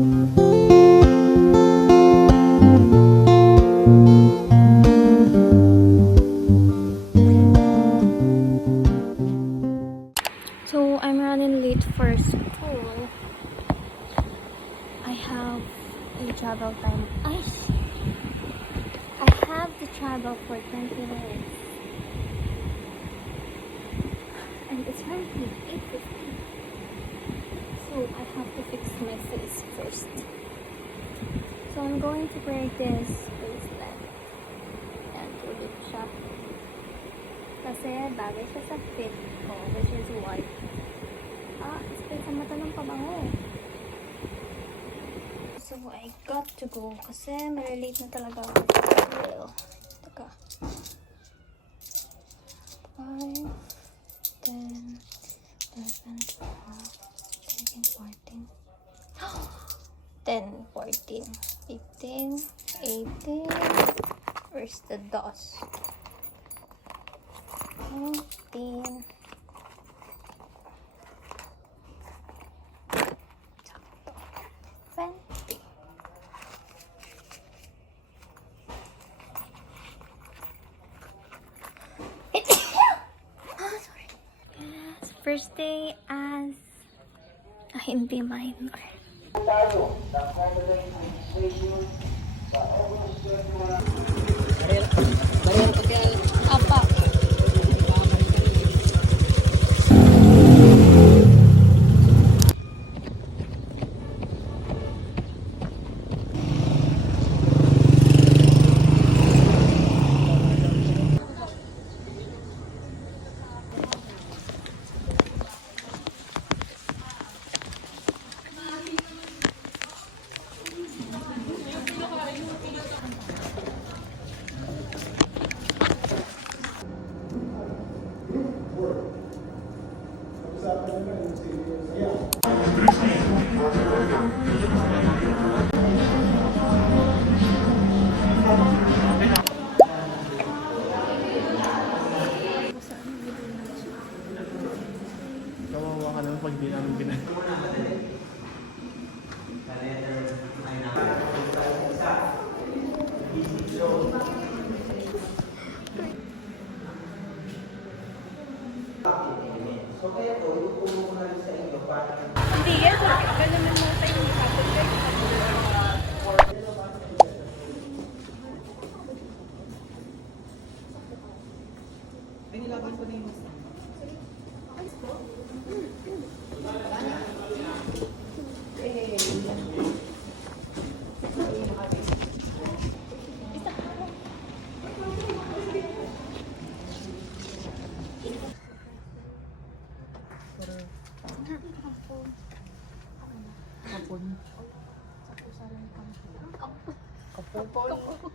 So I'm running late for school. I have a travel time. I have to travel for 20 minutes. And it's currently 8:15. So I have to fix my face first. So I'm going to wear this bracelet. And ulit siya. Kasi bagay siya sa fit ko, which is white. Spray sa mata ng pabango. So I got to go kasi malilate na talaga ako sa school. Teka. 5, 10, 11, 12, 13, 14. 10, 14, 15, 18. Where's the DOS? 19. Sakto. 20. Sorry. Yes, first day as a hindi minor. Apa? Kawawa ka naman pag di namin binag. Hindi yan. Ganun naman mo tayo yung kapag kayo. Ay, nilabas ko na yung basta.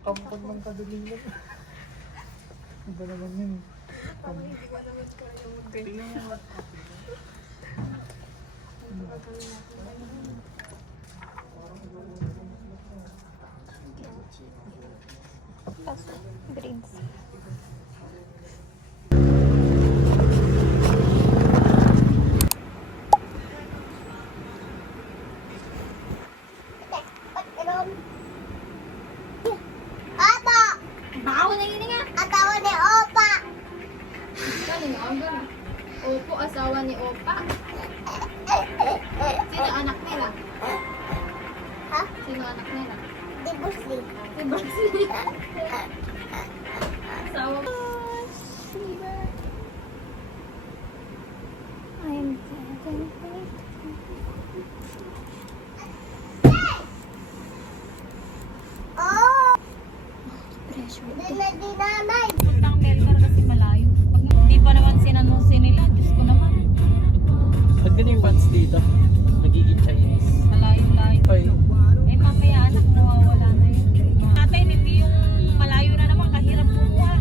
Kampon ng kadalingan. Iba naman yun. Grades. Opo, asawa ni Opa. Sino anak nila? Ha? Sino anak nila? Si Bruce Lee. Si Bruce Lee. Asawa mo. I'm getting late. Oh! Pressure. Dinay! Puntang Melgar kasi malayo. Hindi pa naman sinanose nila. Diyos ko naman. Ba't ganun yung pants dito? Nagiging Chinese. Malayo-layo. Ay. Eh mamaya anak, nawawala na yun. Natin, hindi yung malayo na naman, kahirap kumuha.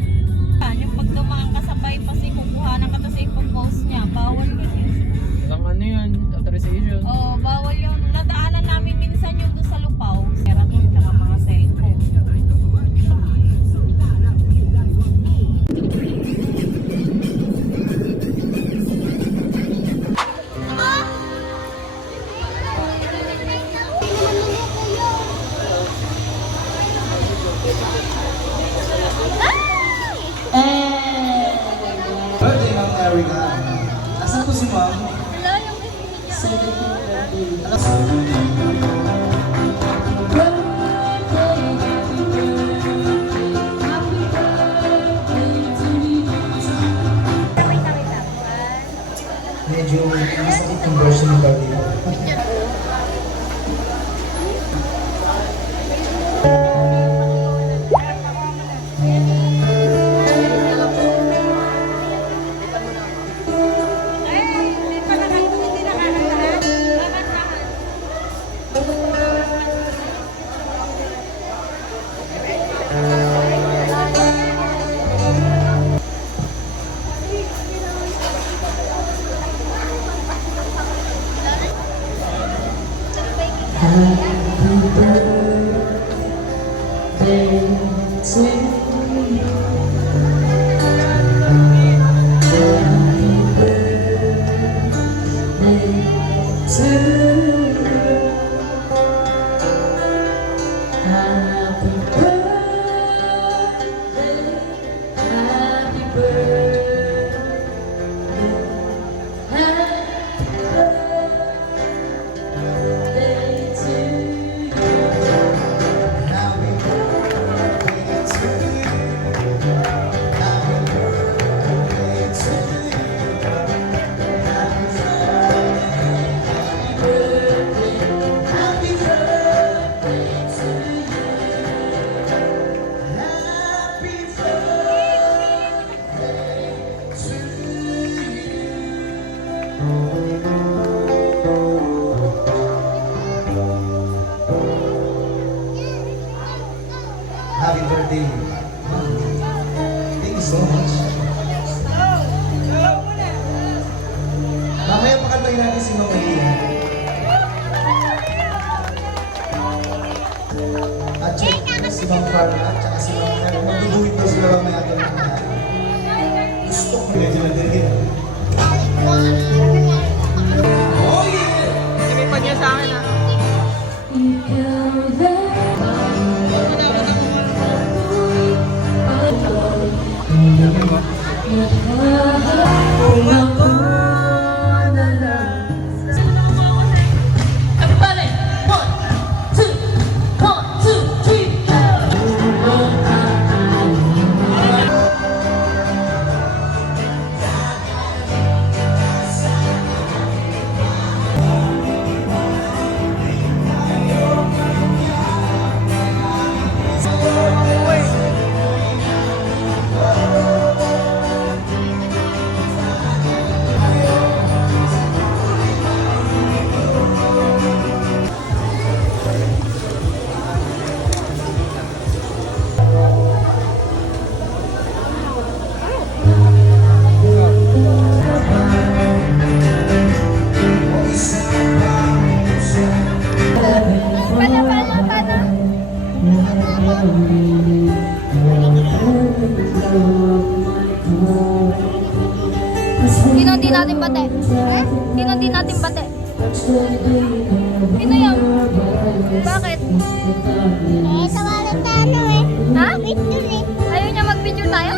Yung pag dumaan ka sa bypass, kukuha na ka to sa ipopost niya. Bawal yun eh. Ilang ano yun? Authorization. Oo, bawal yun. Nadaanan namin minsan yung doon sa Lupaw. Sera doon, tsaka mga cellphone. Happy birthday. Thank you so much. Mamaya pakantayin natin si Mama Lia. At syempre si Ma'am Carla at saka si Ma'am Carla. Magduduwit daw sila mamaya ito ng nangyari. Gusto ko medyo na din. Oh yeah! Sabi pa niya sa akin ah. Sino di natin bate? Sino di natin bate? Sino yan? Bakit? Tawagan tayo eh. Ha? Picture eh. Ayaw niya mag-picture tayo?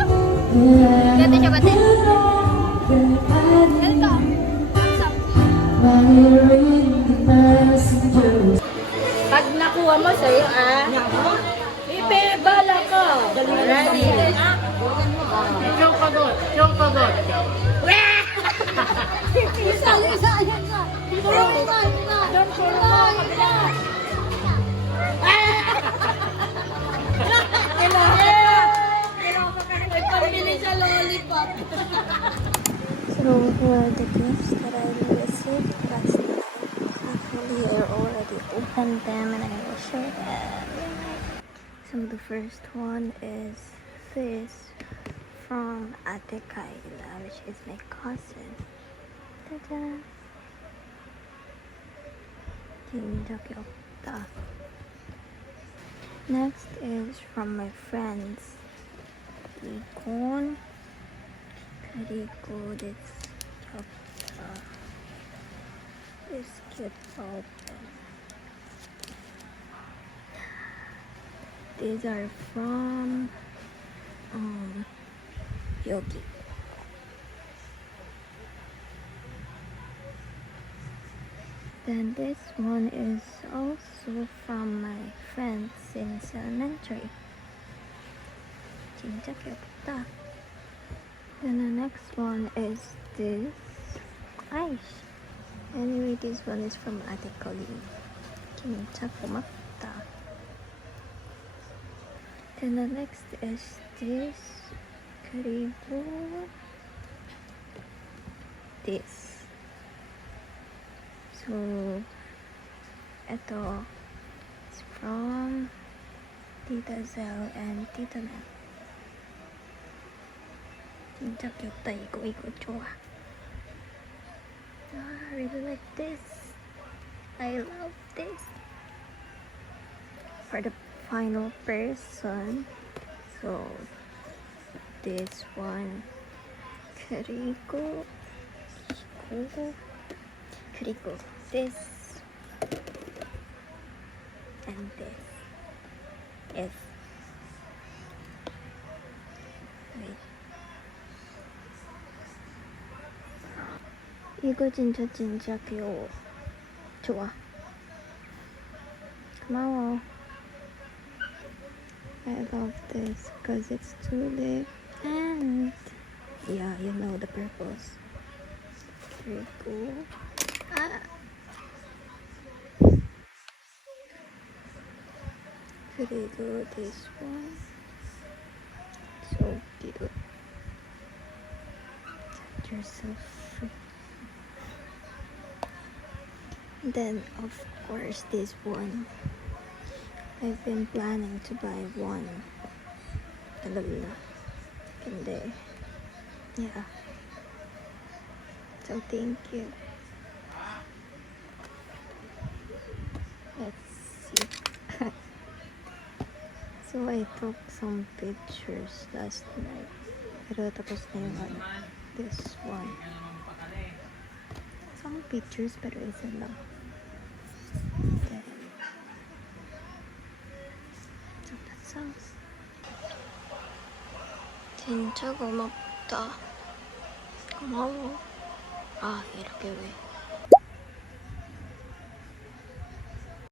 Ganda siya bate? Ganda ka? What's up? Pag nakuha mo sa'yo, ipebala ka. Ready? Yung pagod. Yung pagod. Isa. So here are the gifts that I received last night. Actually, I already opened them and I will show them. So the first one is this from Ate Kayla, which is my cousin. Ta-da! 진짜 귀엽다. Next is from my friends. 이건 그리고 this 귀엽다. This cute open. These are from 여기. Then this one is also from my friends since elementary. 진짜 귀엽다. Then the next one is this. Aish. Anyway, this one is from Ate Colleen. 진짜 고맙다. Then the next is this. 그리고 this. So ito is from Tita Zell and Tita Mel. 진짜 귀엽다. 이거 좋아. I really like this. I love this. For the final person, so this one. 그리고 this and this. Yes. Wait. 이거 진짜 귀여워. 좋아. 고마워. I love this because it's tulip and yeah, you know the purpose. 그리고 그리고 this one. So cute. You're so free. Then of course this one. I've been planning to buy one. Talaga. Hindi. Yeah. So thank you. Let's see. So I took some pictures last night. Pero tapos na yung ano. This one. Some pictures pero isa lang. Then, so that's all. 진짜 고맙다. 고마워. 아, 이렇게 왜?